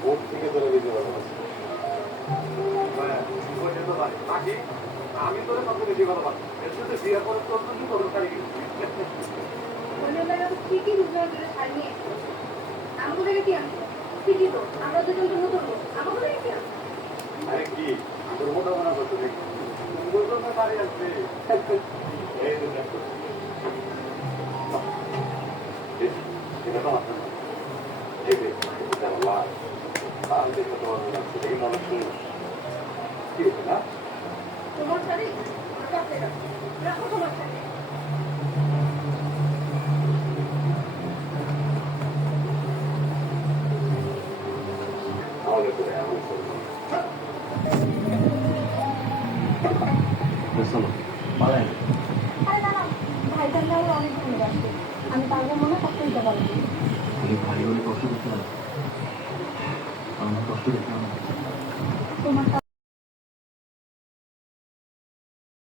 vote থেকে চলে যেতে পারবো আমি তোরে কত বেশি ভালোবাসি এর সাথে বিয়ে করে তোর জন্য তোর শাড়ি কিনছি ঠিকই রোজগার করে শাড়ি নিয়ে এসছো আমাকে দেখে কি আনছো ঠিকই তো আমরা দুজন তো নতুন লোক আমাকে দেখে কি আনছো আরে কি তোর মতো মনে করতো দেখি তোর জন্য শাড়ি আসছে এই তো দেখো এটা তো মাত্র এই যে এটা লাল লাল দেখতে তোমার সেটা কিন্তু অনেক সুন্দর কি হয়েছে না তোমার শাড়ি কাছে রাখো তোমার শাড়ি আমাদের করে এমন করবো আরে দাঁড়াও ভাইটার নামে অনেক ভালোবাসি আমি পারবো মনে কষ্ট দিতে পারবো ভাই বলে কষ্ট করতে হবে আমার কষ্ট দেখতে হবে তোমার